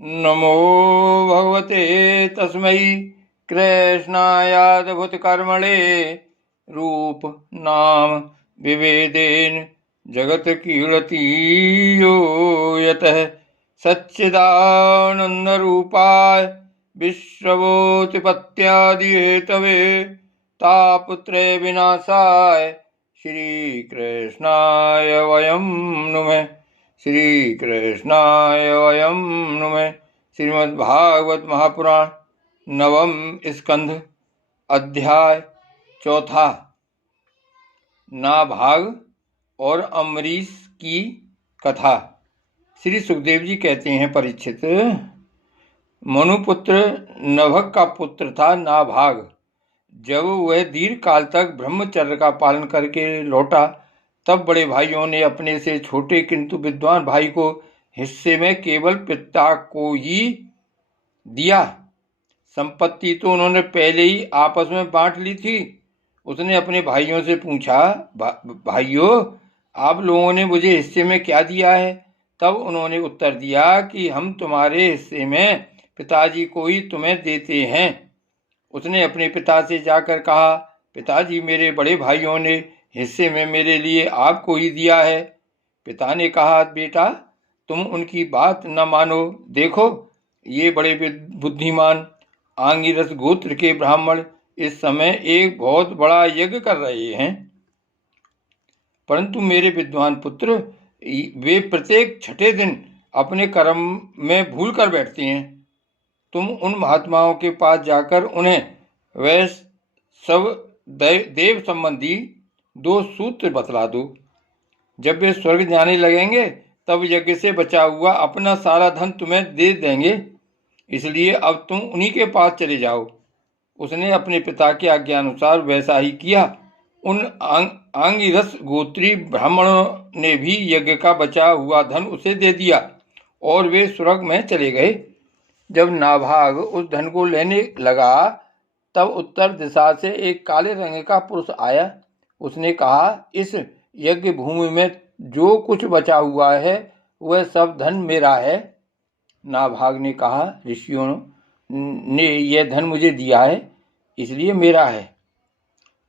नमो भगवते तस्मै कृष्णायाद्भुतकर्मणे रूप नाम विभेदेन जगत कीर्ति यो यतः सच्चिदानन्दरूपाय विश्वोत्पत्त्यादिहेतवे तापत्रय विनाशाय श्रीकृष्णाय वयं नुमः। श्री कृष्णाय वयं नुमः। श्रीमद्भागवत महापुराण नवम स्कंध अध्याय चौथा नाभाग और अम्बरीश की कथा। श्री सुखदेव जी कहते हैं, परीक्षित, मनुपुत्र नभग का पुत्र था नाभाग। जब वह दीर्घ काल तक ब्रह्मचर्य का पालन करके लौटा तब बड़े भाइयों ने अपने से छोटे किंतु विद्वान भाई को हिस्से में केवल पिता को ही दिया। संपत्ति तो उन्होंने पहले ही आपस में बांट ली थी। उसने अपने भाइयों से पूछा, भाइयों, आप लोगों ने मुझे हिस्से में क्या दिया है? तब उन्होंने उत्तर दिया कि हम तुम्हारे हिस्से में पिताजी को ही तुम्हें देते हैं। उसने अपने पिता से जाकर कहा, पिताजी, मेरे बड़े भाइयों ने हिस्से में मेरे लिए आपको ही दिया है। पिता ने कहा, बेटा, तुम उनकी बात न मानो। देखो, ये बड़े बुद्धिमान आंगिरस गोत्र के ब्राह्मण इस समय एक बहुत बड़ा यज्ञ कर रहे हैं, परंतु मेरे विद्वान पुत्र वे प्रत्येक छठे दिन अपने कर्म में भूल कर बैठते हैं। तुम उन महात्माओं के पास जाकर उन्हें वह सब देव संबंधी 2 सूत्र बतला दो। जब वे स्वर्ग जाने लगेंगे तब यज्ञ से बचा हुआ अपना सारा धन तुम्हें दे देंगे, इसलिए अब तुम उन्हीं के पास चले जाओ। उसने अपने पिता के आज्ञानुसार वैसा ही किया। उन आंगिरस गोत्री ब्राह्मणों ने भी यज्ञ का बचा हुआ धन उसे दे दिया और वे स्वर्ग में चले गए। जब नाभाग उस धन को लेने लगा तब उत्तर दिशा से एक काले रंग का पुरुष आया। उसने कहा, इस यज्ञ भूमि में जो कुछ बचा हुआ है वह सब धन मेरा है। नाभाग ने कहा, ऋषियों ने यह धन मुझे दिया है, इसलिए मेरा है।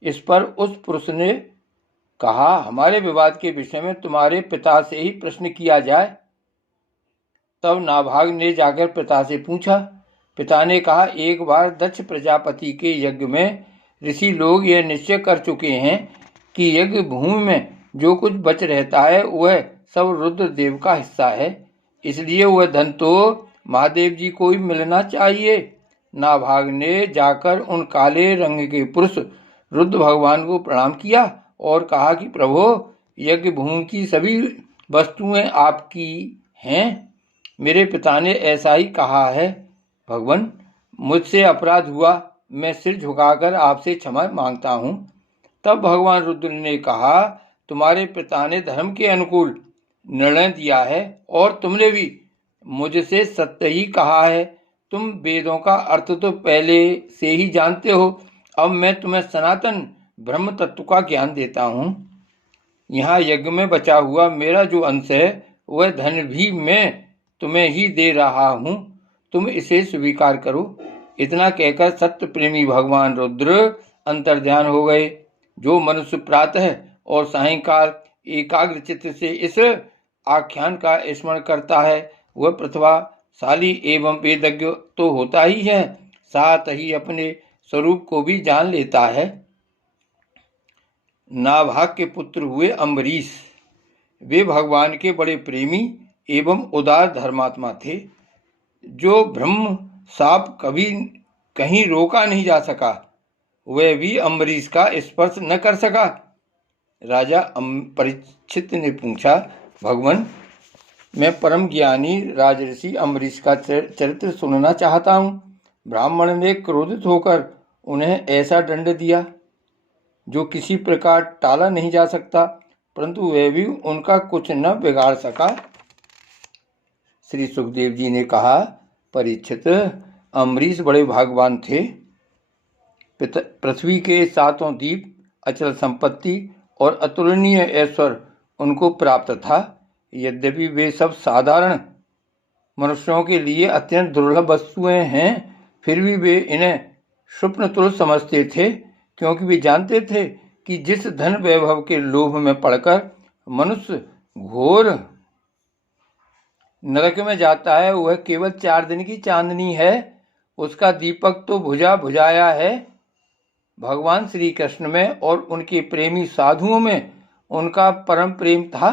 इस पर उस पुरुष ने कहा, हमारे विवाद के विषय में तुम्हारे पिता से ही प्रश्न किया जाए। तब नाभाग ने जाकर पिता से पूछा। पिता ने कहा, एक बार दक्ष प्रजापति के यज्ञ में ऋषि लोग यह निश्चय कर चुके हैं कि यज्ञ भूमि में जो कुछ बच रहता है वह सब रुद्रदेव का हिस्सा है, इसलिए वह धन तो महादेव जी को ही मिलना चाहिए। नाभाग ने जाकर उन काले रंग के पुरुष रुद्र भगवान को प्रणाम किया और कहा कि प्रभु, यज्ञ भूमि की सभी वस्तुएं आपकी हैं। मेरे पिता ने ऐसा ही कहा है। भगवान, मुझसे अपराध हुआ, मैं सिर झुकाकर आपसे क्षमा मांगता हूँ। तब भगवान रुद्र ने कहा, तुम्हारे पिता ने धर्म के अनुकूल निर्णय दिया है और तुमने भी मुझसे सत्य ही कहा है। तुम वेदों का अर्थ तो पहले से ही जानते हो। अब मैं तुम्हें सनातन ब्रह्म तत्व का ज्ञान देता हूँ। यहाँ यज्ञ में बचा हुआ मेरा जो अंश है वह धन भी मैं तुम्हें ही दे रहा हूँ, तुम इसे स्वीकार करो। इतना कहकर सत्य प्रेमी भगवान रुद्र अंतर्ध्यान हो गए। जो मनुष्य प्रातः और सायंकाल एकाग्र चित्त से इस आख्यान का स्मरण करता है वह प्रतिभाशाली एवं वेदज्ञ तो होता ही है, साथ ही अपने स्वरूप को भी जान लेता है। नाभाग के पुत्र हुए अम्बरीश। वे भगवान के बड़े प्रेमी एवं उदार धर्मात्मा थे। जो ब्रह्म साप कभी कहीं रोका नहीं जा सका वह भी अम्बरीश का स्पर्श न कर सका। राजा परीक्षित ने पूछा, भगवान, मैं परम ज्ञानी राजऋषि अम्बरीश का चरित्र सुनना चाहता हूँ। ब्राह्मण ने क्रोधित होकर उन्हें ऐसा दंड दिया जो किसी प्रकार टाला नहीं जा सकता, परंतु वह भी उनका कुछ न बिगाड़ सका। श्री सुखदेव जी ने कहा, परीक्षित, अम्बरीश बड़े भाग्यवान थे। पृथ्वी के 7 द्वीप, अचल संपत्ति और अतुलनीय ऐश्वर्य उनको प्राप्त था। यद्यपि वे सब साधारण मनुष्यों के लिए अत्यंत दुर्लभ वस्तुएं हैं, फिर भी वे इन्हें स्वप्न तुल्य समझते थे, क्योंकि वे जानते थे कि जिस धन वैभव के लोभ में पड़कर मनुष्य घोर नरक में जाता है, वह केवल 4 दिन की चांदनी है, उसका दीपक तो बुझा बुझाया है। भगवान श्री कृष्ण में और उनके प्रेमी साधुओं में उनका परम प्रेम था।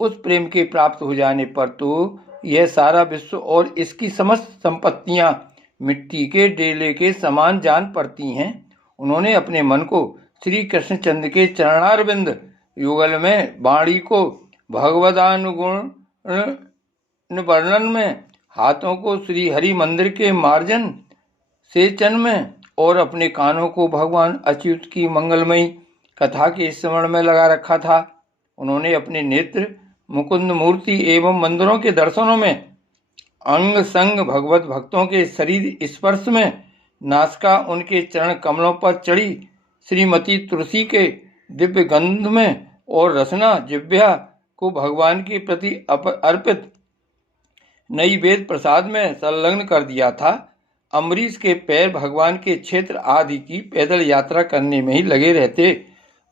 उस प्रेम के प्राप्त हो जाने पर तो यह सारा विश्व और इसकी समस्त संपत्तियां मिट्टी के डेले के समान जान पड़ती हैं। उन्होंने अपने मन को श्री कृष्णचंद्र के चरणारविंद युगल में, वाणी को भगवदानुगुण वर्णन में, हाथों को श्री हरि मंदिर के मार्जन सेचन में और अपने कानों को भगवान अच्युत की मंगलमयी कथा के स्मरण में लगा रखा था। उन्होंने अपने नेत्र मुकुंद मूर्ति एवं मंदिरों के दर्शनों में, अंग संग भगवत भक्तों के शरीर स्पर्श में, नासिका उनके चरण कमलों पर चढ़ी श्रीमती तुलसी के दिव्य गंध में और रसना जिह्वा को भगवान के प्रति अर्पित नई वेद प्रसाद में संलग्न कर दिया था। अम्बरीश के पैर भगवान के क्षेत्र आदि की पैदल यात्रा करने में ही लगे रहते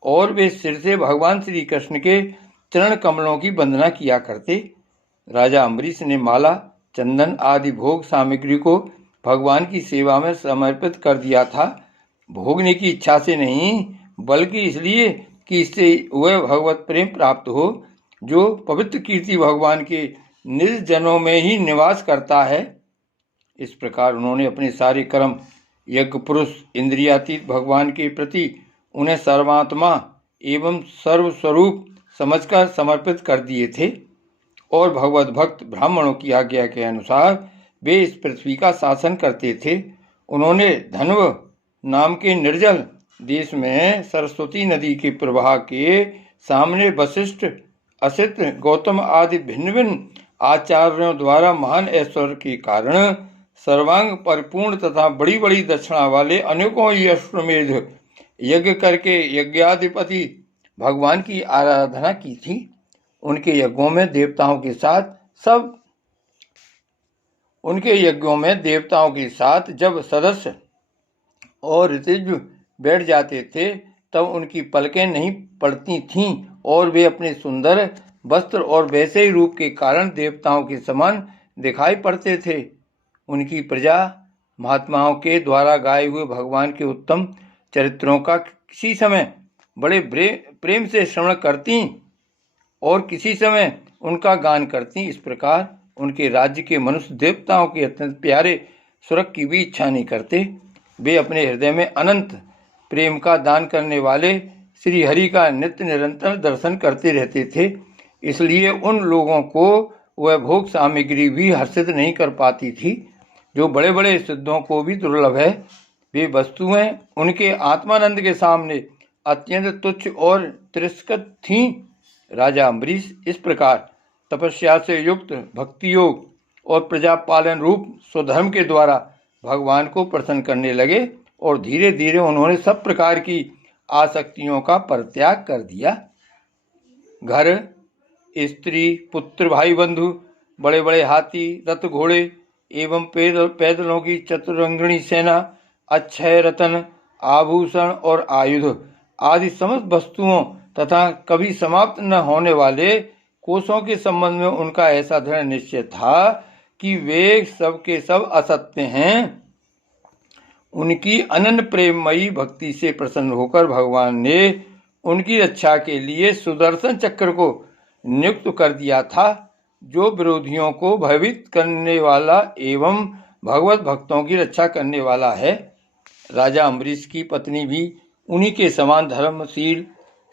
और वे सिर से भगवान श्री कृष्ण के चरण कमलों की वंदना किया करते। राजा अम्बरीश ने माला, चंदन आदि भोग सामग्री को भगवान की सेवा में समर्पित कर दिया था, भोगने की इच्छा से नहीं, बल्कि इसलिए कि इससे वह भगवत प्रेम प्राप्त हो जो पवित्र कीर्ति भगवान के निज जनों में ही निवास करता है। इस प्रकार उन्होंने अपने सारे कर्म यज्ञ पुरुष इंद्रियातीत भगवान के प्रति उन्हें सर्वात्मा एवं सर्वस्वरूप समझकर समर्पित कर दिए थे और भगवत भक्त ब्राह्मणों की आज्ञा के अनुसार वे इस पृथ्वी का शासन करते थे। उन्होंने धन्व नाम के निर्जल देश में सरस्वती नदी के प्रवाह के सामने वशिष्ठ, असित, गौतम आदि भिन्न भिन्न आचार्यों द्वारा महान ऐश्वर्य के कारण सर्वांग परिपूर्ण तथा बड़ी बड़ी दक्षिणा वाले अनेकों अश्वमेध यज्ञ करके यज्ञाधिपति भगवान की आराधना की थी। उनके यज्ञों में देवताओं के साथ जब सदस्य और ऋतिज बैठ जाते थे तब उनकी पलकें नहीं पड़ती थीं और वे अपने सुंदर वस्त्र और वैसे ही रूप के कारण देवताओं के समान दिखाई पड़ते थे। उनकी प्रजा महात्माओं के द्वारा गाए हुए भगवान के उत्तम चरित्रों का किसी समय बड़े प्रेम से श्रवण करती और किसी समय उनका गान करती। इस प्रकार उनके राज्य के मनुष्य देवताओं के अत्यंत प्यारे स्वर्ग की भी इच्छा नहीं करते। वे अपने हृदय में अनंत प्रेम का दान करने वाले श्री हरि का नित्य निरंतर दर्शन करते रहते थे, इसलिए उन लोगों को वह भोग सामग्री भी हर्षित नहीं कर पाती थी जो बड़े बड़े सिद्धों को भी दुर्लभ है। वे वस्तुएं उनके आत्मानंद के सामने अत्यंत तुच्छ और तिरस्कृत थीं। राजा अम्बरीश इस प्रकार तपस्या से युक्त भक्ति योग और प्रजापालन रूप स्वधर्म के द्वारा भगवान को प्रसन्न करने लगे और धीरे धीरे उन्होंने सब प्रकार की आसक्तियों का परित्याग कर दिया। घर, स्त्री, पुत्र, भाई बंधु, बड़े बड़े हाथी, रथ, घोड़े एवं पैदलों की चतुरंगिणी सेना, अक्षय रतन, आभूषण और आयुध आदि समस्त वस्तुओं तथा कभी समाप्त न होने वाले कोषों के संबंध में उनका ऐसा दृढ़ निश्चय था कि वे सब के सब असत्य हैं। उनकी अनन्य प्रेममयी भक्ति से प्रसन्न होकर भगवान ने उनकी रक्षा के लिए सुदर्शन चक्र को नियुक्त कर दिया था, जो विरोधियों को भयभीत करने वाला एवं भगवत भक्तों की रक्षा करने वाला है। राजा अम्बरीश की पत्नी भी उन्हीं के समान धर्मशील,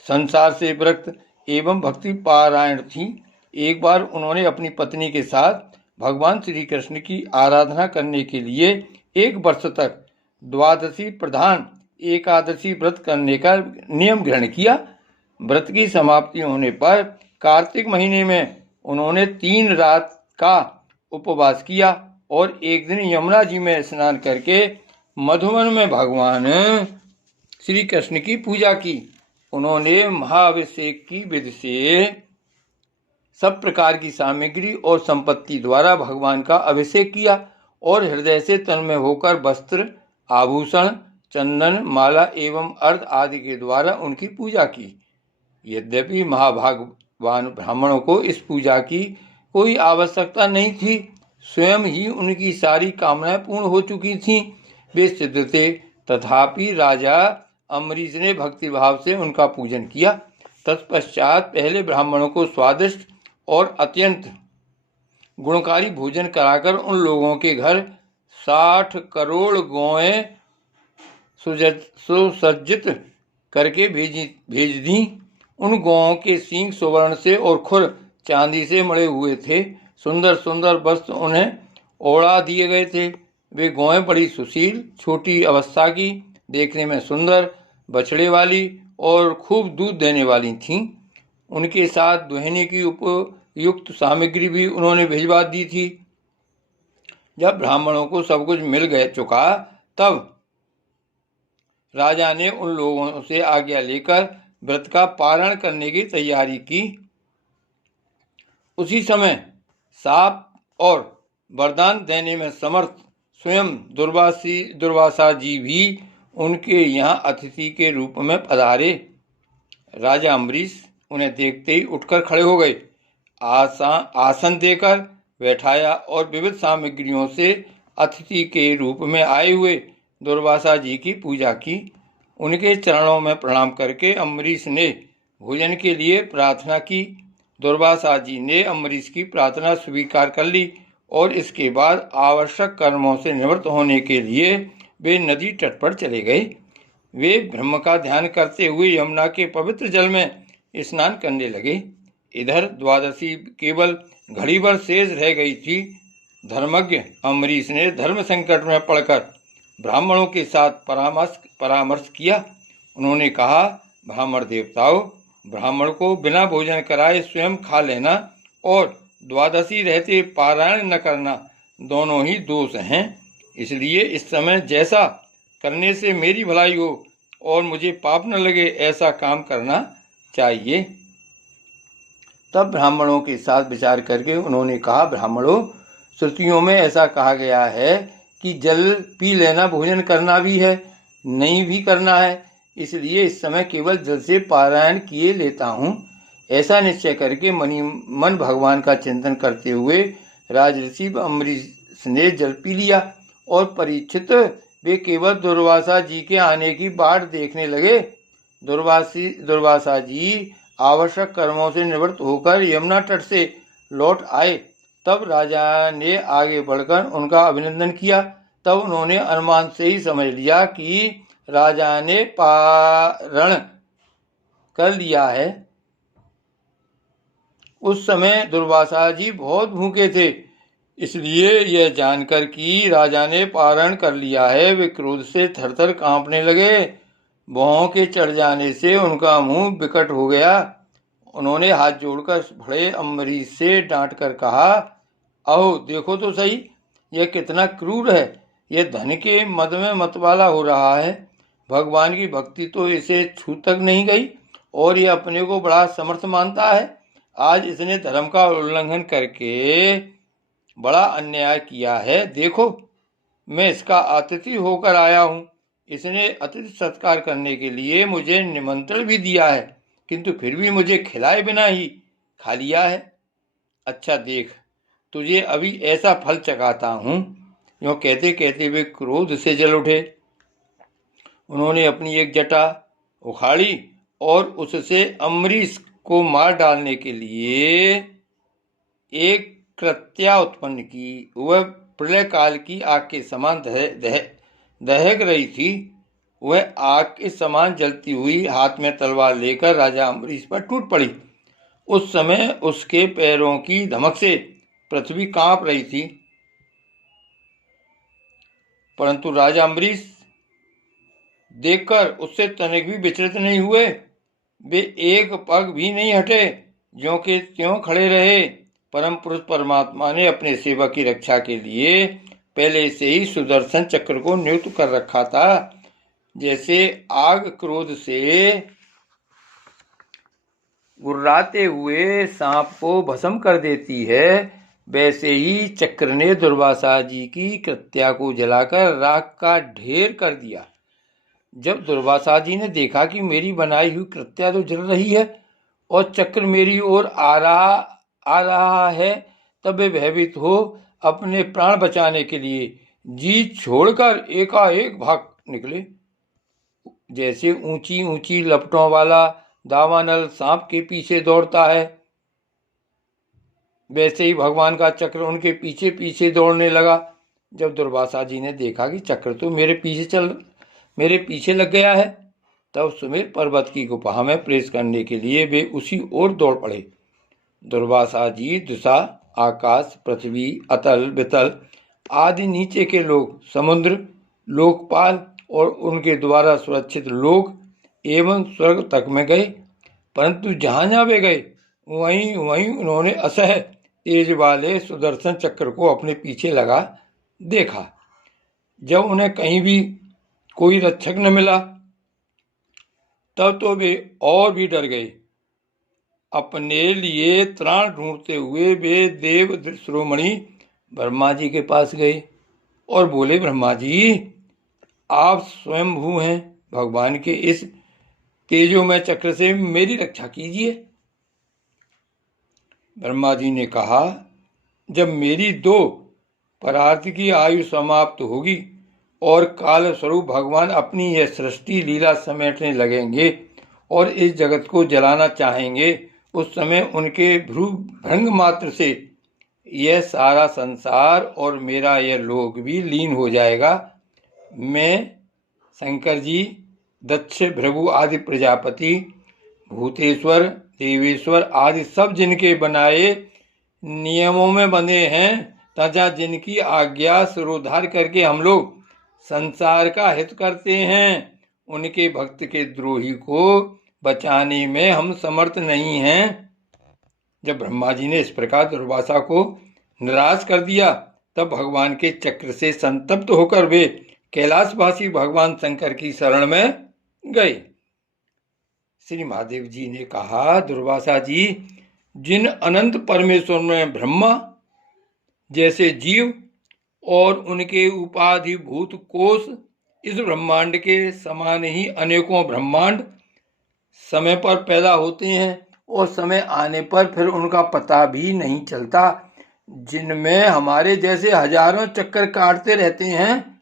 संसार से विरक्त एवं भक्ति पारायण थी। एक बार उन्होंने अपनी पत्नी के साथ भगवान श्री कृष्ण की आराधना करने के लिए 1 वर्ष तक द्वादशी प्रधान एकादशी व्रत करने का नियम ग्रहण किया। व्रत की समाप्ति होने पर कार्तिक महीने में उन्होंने 3 रात का उपवास किया और एक दिन यमुना जी में स्नान करके मधुवन में भगवान श्री कृष्ण की पूजा की। उन्होंने महाअभिषेक की विधि से सब प्रकार की सामग्री और संपत्ति द्वारा भगवान का अभिषेक किया और हृदय से तन्मय होकर वस्त्र, आभूषण, चंदन, माला एवं अर्घ आदि के द्वारा उनकी पूजा की। यद्यपि महाभागवान ब्राह्मणों को इस पूजा की कोई आवश्यकता नहीं थी, स्वयं ही उनकी सारी कामनाएं पूर्ण हो चुकी थीं, वे सिद्ध थे, तथापि राजा अम्बरीश ने भक्तिभाव से उनका पूजन किया। तत्पश्चात पहले ब्राह्मणों को स्वादिष्ट और अत्यंत गुणकारी भोजन कराकर उन लोगों के घर 60 करोड़ गौएं सुसज्जित करके भेज दी। उन गौओं के सींग सुवर्ण से और खुर चांदी से मढ़े हुए थे। सुंदर सुंदर वस्त्र उन्हें ओढ़ा दिए गए थे। वे गौएं बड़ी सुशील, छोटी अवस्था की, देखने में सुंदर, बछड़े वाली और खूब दूध देने वाली थीं। उनके साथ दुहने की उपयुक्त सामग्री भी उन्होंने भिजवा दी थी। जब ब्राह्मणों को सब कुछ मिल चुका, तब राजा ने उन लोगों से आज्ञा लेकर व्रत का पारण करने की तैयारी की। उसी समय शाप और वरदान देने में समर्थ स्वयं दुर्वासा जी भी उनके यहाँ अतिथि के रूप में पधारे। राजा अम्बरीश उन्हें देखते ही उठकर खड़े हो गए, आसन देकर बैठाया और विविध सामग्रियों से अतिथि के रूप में आए हुए दुर्वासा जी की पूजा की। उनके चरणों में प्रणाम करके अम्बरीश ने भोजन के लिए प्रार्थना की। दुर्वासा जी ने अम्बरीश की प्रार्थना स्वीकार कर ली और इसके बाद आवश्यक कर्मों से निवृत्त होने के लिए वे नदी तट पर चले गए। वे ब्रह्म का ध्यान करते हुए यमुना के पवित्र जल में स्नान करने लगे। इधर द्वादशी केवल घड़ी भर शेष रह गई थी। धर्मज्ञ अम्बरीश ने धर्म संकट में पड़कर ब्राह्मणों के साथ परामर्श किया। उन्होंने कहा, ब्राह्मण देवताओं, ब्राह्मण को बिना भोजन कराए स्वयं खा लेना और द्वादशी रहते पारायण न करना दोनों ही दोष हैं। इसलिए इस समय जैसा करने से मेरी भलाई हो और मुझे पाप न लगे, ऐसा काम करना चाहिए। तब ब्राह्मणों के साथ विचार करके उन्होंने कहा, ब्राह्मणों, श्रुतियों में ऐसा कहा गया है कि जल पी लेना भोजन करना भी है, नहीं भी करना है। इसलिए इस समय केवल जल से पारायण किए लेता हूँ। ऐसा निश्चय करके मन भगवान का चिंतन करते हुए राजऋषि अम्बरीश ने जल पी लिया और परीक्षित वे केवल दुर्वासा जी के आने की बाट देखने लगे। दुर्वासा जी आवश्यक कर्मों से निवृत्त होकर यमुना तट से लौट आए। तब राजा ने आगे बढ़कर उनका अभिनंदन किया। तब उन्होंने अनुमान से ही समझ लिया कि राजा ने पारण कर लिया है। उस समय दुर्वासा जी बहुत भूखे थे, इसलिए यह जानकर कि राजा ने पारण कर लिया है, वे क्रोध से थरथर कांपने लगे। भौं के चढ़ जाने से उनका मुंह विकट हो गया। उन्होंने हाथ जोड़कर बड़े अम्बरीश से डांट कर कहा, अहो देखो तो सही, यह कितना क्रूर है। यह धन के मद में मतवाला हो रहा है। भगवान की भक्ति तो इसे छू तक नहीं गई और यह अपने को बड़ा समर्थ मानता है। आज इसने धर्म का उल्लंघन करके बड़ा अन्याय किया है। देखो, मैं इसका अतिथि होकर आया हूँ। इसने अतिथि सत्कार करने के लिए मुझे निमंत्रण भी दिया है, किंतु फिर भी मुझे खिलाए बिना ही खा लिया है। अच्छा देख, तुझे अभी ऐसा फल चखाता हूँ। यूँ कहते कहते वे क्रोध से जल उठे। उन्होंने अपनी एक जटा उखाड़ी और उससे अम्बरीश को मार डालने के लिए एक कृत्या उत्पन्न की। वह प्रलय काल की आग के समान दहक रही थी। वह आग के समान जलती हुई हाथ में तलवार लेकर राजा अम्बरीश पर टूट पड़ी। उस समय उसके पैरों की धमक से पृथ्वी कांप रही थी, परंतु राजा अम्बरीश देखकर उससे तनिक भी विचलित नहीं हुए। वे एक पग भी नहीं हटे, ज्यों के त्यों खड़े रहे। परम पुरुष परमात्मा ने अपने सेवक की रक्षा के लिए पहले से ही सुदर्शन चक्र को नियुक्त कर रखा था। जैसे आग क्रोध से गुर्राते हुए सांप को भस्म कर देती है, वैसे ही चक्र ने दुर्वासा जी की कृत्या को जलाकर राख का ढेर कर दिया। जब दुर्वासा जी ने देखा कि मेरी बनाई हुई कृत्या तो जल रही है और चक्र मेरी ओर आ रहा है, तब वे भयभीत हो अपने प्राण बचाने के लिए जी छोड़कर एकाएक भाग निकले। जैसे ऊंची ऊंची लपटों वाला दावानल सांप के पीछे दौड़ता है, वैसे ही भगवान का चक्र उनके पीछे पीछे दौड़ने लगा। जब दुर्वासा जी ने देखा कि चक्र तो मेरे पीछे लग गया है, तब सुमेर पर्वत की गुफा में प्रवेश करने के लिए वे उसी ओर दौड़ पड़े। दुर्वासा जी दिशा, आकाश, पृथ्वी, अतल वितल आदि नीचे के लोग, समुद्र, लोकपाल और उनके द्वारा सुरक्षित लोग एवं स्वर्ग तक में गए, परंतु जहां जहां वे गए वहीं वहीं उन्होंने असह्य तेज वाले सुदर्शन चक्र को अपने पीछे लगा देखा। जब उन्हें कहीं भी कोई रक्षक न मिला, तब तो वे और भी डर गए। अपने लिए त्राण ढूंढते हुए वे देव शिरोमणि ब्रह्मा जी के पास गए और बोले, ब्रह्मा जी, आप स्वयंभू हैं, भगवान के इस तेजोमय चक्र से मेरी रक्षा कीजिए। ब्रह्मा जी ने कहा, जब मेरी 2 परार्थ की आयु समाप्त होगी और काल स्वरूप भगवान अपनी यह सृष्टि लीला समेटने लगेंगे और इस जगत को जलाना चाहेंगे, उस समय उनके भ्रूभंग मात्र से यह सारा संसार और मेरा यह लोक भी लीन हो जाएगा। मैं, शंकर जी, दक्ष, भृगु आदि प्रजापति, भूतेश्वर, देवेश्वर आदि सब जिनके बनाए नियमों में बंधे हैं तथा जिनकी आज्ञा सिरोधार करके हम लोग संसार का हित करते हैं, उनके भक्त के द्रोही को बचाने में हम समर्थ नहीं हैं। जब ब्रह्मा जी ने इस प्रकार दुर्वासा को निराश कर दिया, तब भगवान के चक्र से संतप्त होकर वे कैलाशवासी भगवान शंकर की शरण में गए। श्री महादेव जी ने कहा, दुर्वासा जी, जिन अनंत परमेश्वर में ब्रह्मा जैसे जीव और उनके उपाधिभूत कोष, इस ब्रह्मांड के समान ही अनेकों ब्रह्मांड समय पर पैदा होते हैं और समय आने पर फिर उनका पता भी नहीं चलता, जिनमें हमारे जैसे हजारों चक्कर काटते रहते हैं,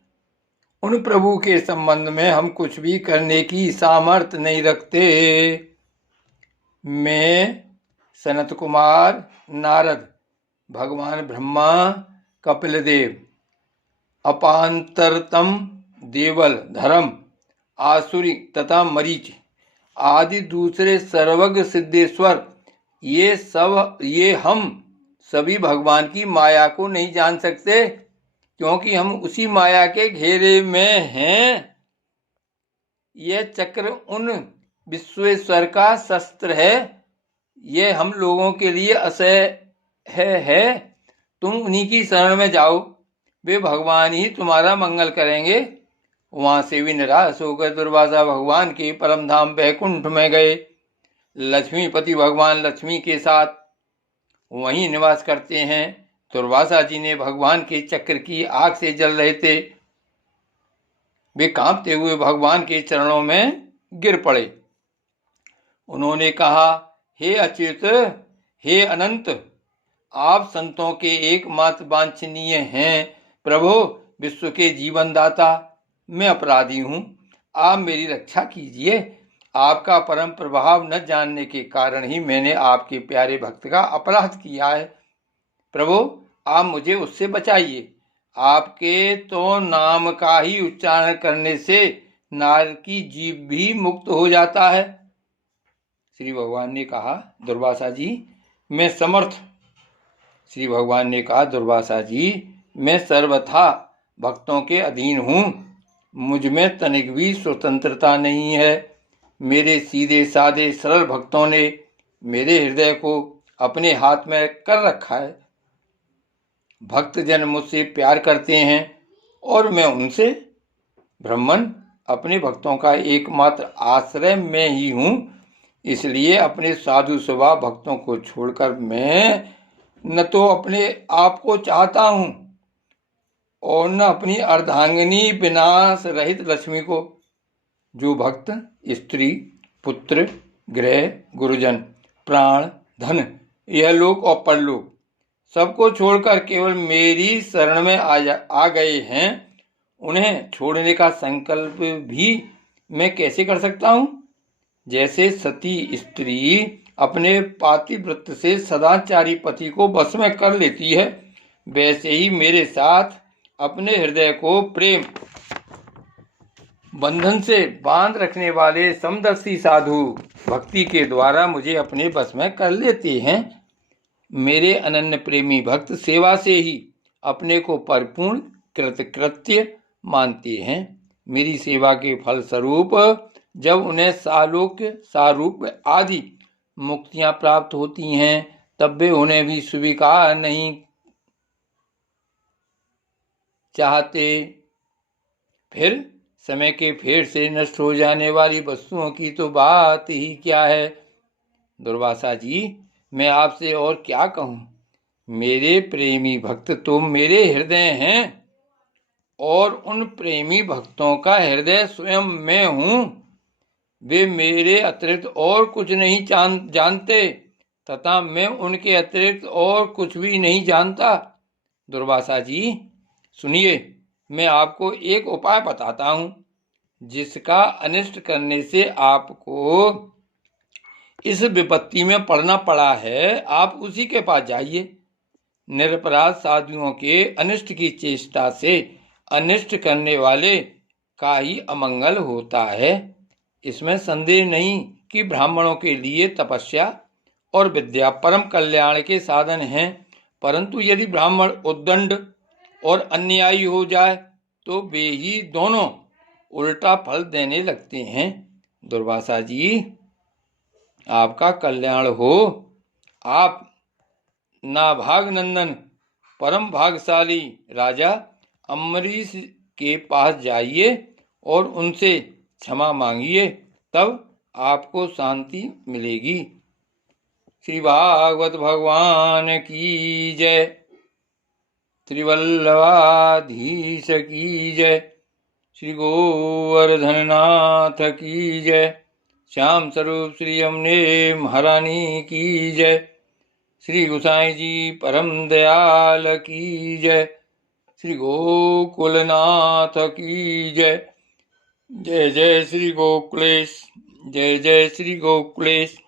उन प्रभु के संबंध में हम कुछ भी करने की सामर्थ्य नहीं रखते। मैं, सनत कुमार, नारद, भगवान ब्रह्मा, कपिल देव, अपांतरतम, देवल, धर्म, आसुरी तथा मरीच आदि दूसरे सर्वज्ञ सिद्धेश्वर, ये हम सभी भगवान की माया को नहीं जान सकते, क्योंकि हम उसी माया के घेरे में हैं। यह चक्र उन विश्वेश्वर का शस्त्र है, यह हम लोगों के लिए असह्य है। तुम उन्हीं की शरण में जाओ, वे भगवान ही तुम्हारा मंगल करेंगे। वहां से भी निराश होकर दुर्वासा भगवान के परम धाम वैकुंठ में गए। लक्ष्मीपति भगवान लक्ष्मी के साथ वहीं निवास करते हैं। दुर्वासा जी ने भगवान के चक्र की आग से जल रहे थे, वे कांपते हुए भगवान के चरणों में गिर पड़े। उन्होंने कहा, हे अच्युत, हे अनंत, आप संतों के एकमात्र वांछनीय हैं। प्रभु, विश्व के जीवन दाता, मैं अपराधी हूँ, आप मेरी रक्षा कीजिए। आपका परम प्रभाव न जानने के कारण ही मैंने आपके प्यारे भक्त का अपराध किया है। प्रभु, आप मुझे उससे बचाइए। आपके तो नाम का ही उच्चारण करने से नार की जीभ भी मुक्त हो जाता है। श्री भगवान ने कहा, दुर्वासा जी, मैं समर्थ। श्री भगवान ने कहा, दुर्वासा जी, मैं सर्वथा भक्तों के अधीन हूँ, मुझ में तनिक भी स्वतंत्रता नहीं है। मेरे सीधे साधे सरल भक्तों ने मेरे हृदय को अपने हाथ में कर रखा है। भक्तजन मुझसे प्यार करते हैं और मैं उनसे। ब्राह्मण, अपने भक्तों का एकमात्र आश्रय मैं ही हूँ। इसलिए अपने साधु स्वभाव भक्तों को छोड़कर मैं न तो अपने आप को चाहता हूं और न अपनी अर्धांगिनी विनाश रहित लक्ष्मी को। जो भक्त स्त्री, पुत्र, गृह, गुरुजन, प्राण, धन, यह लोक और परलोक सबको छोड़कर केवल मेरी शरण में आ गए हैं, उन्हें छोड़ने का संकल्प भी मैं कैसे कर सकता हूं? जैसे सती स्त्री अपने पातिव्रत से सदाचारी पति को वश में कर लेती है, वैसे ही मेरे साथ अपने हृदय को प्रेम बंधन से बांध रखने वाले समदर्शी साधु भक्ति के द्वारा मुझे अपने बस में कर लेते हैं। मेरे अनन्य प्रेमी भक्त सेवा से ही अपने को परिपूर्ण कृतकृत्य मानते हैं। मेरी सेवा के फल स्वरूप जब उन्हें सालोक्य, सारूप आदि मुक्तियां प्राप्त होती हैं, तब वे उन्हें भी स्वीकार नहीं चाहते। फिर समय के फेर से नष्ट हो जाने वाली वस्तुओं की तो बात ही क्या है। दुर्वासा जी, मैं आपसे और क्या कहूं? मेरे प्रेमी भक्त तो मेरे हृदय हैं और उन प्रेमी भक्तों का हृदय स्वयं मैं हूं। वे मेरे अतिरिक्त और कुछ नहीं जानते तथा मैं उनके अतिरिक्त और कुछ भी नहीं जानता। दुर्वासा जी सुनिए, मैं आपको एक उपाय बताता हूं, जिसका अनिष्ट करने से आपको इस विपत्ति में पड़ना पड़ा है। आप उसी के पास जाइए। निरपराध साधुओं के अनिष्ट की चेष्टा से अनिष्ट करने वाले का ही अमंगल होता है। इसमें संदेह नहीं कि ब्राह्मणों के लिए तपस्या और विद्या परम कल्याण के साधन हैं, परंतु यदि ब्राह्मण उद्दंड और अन्यायी हो जाए तो वे ही दोनों उल्टा फल देने लगते हैं। दुर्वासा जी, आपका कल्याण हो। आप नाभाग नंदन परम भागशाली राजा अम्बरीश के पास जाइए और उनसे क्षमा मांगिए, तब आपको शांति मिलेगी। श्री भागवत भगवान की जय। त्रिवल्लभाधीश की जय। श्री गोवर्धननाथ की जय। श्याम स्वरूप श्री यमुने महारानी की जय। श्री गोसाई जी परम दयाल की जय। श्री गोकुलनाथ की जय। जय जय श्री गोकुलेश। जय जय श्री गोकुलेश।